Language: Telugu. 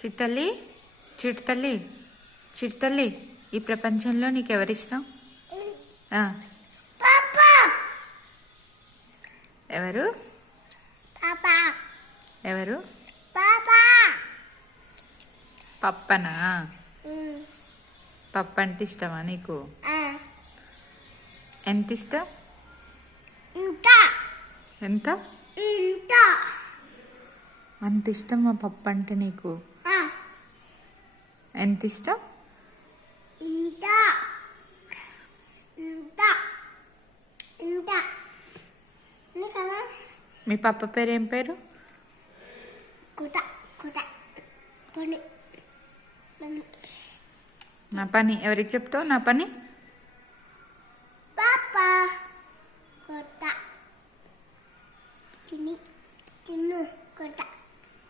చిట్టల్లి చిట్టల్లి చిట్టల్లి ఈ ప్రపంచంలో నీకెవరిష్టం? ఎవరు ఎవరు? పప్పనా? పప్ప అంటే ఇష్టమా నీకు? ఎంత ఇష్టం? ఎంత అంత ఇష్టం మా పప్ప అంటే నీకు? ఎంత ఇష్టం? మీ పప్ప పేరు ఏం పేరు? నా పని ఎవరికి చెప్తావు? నా పని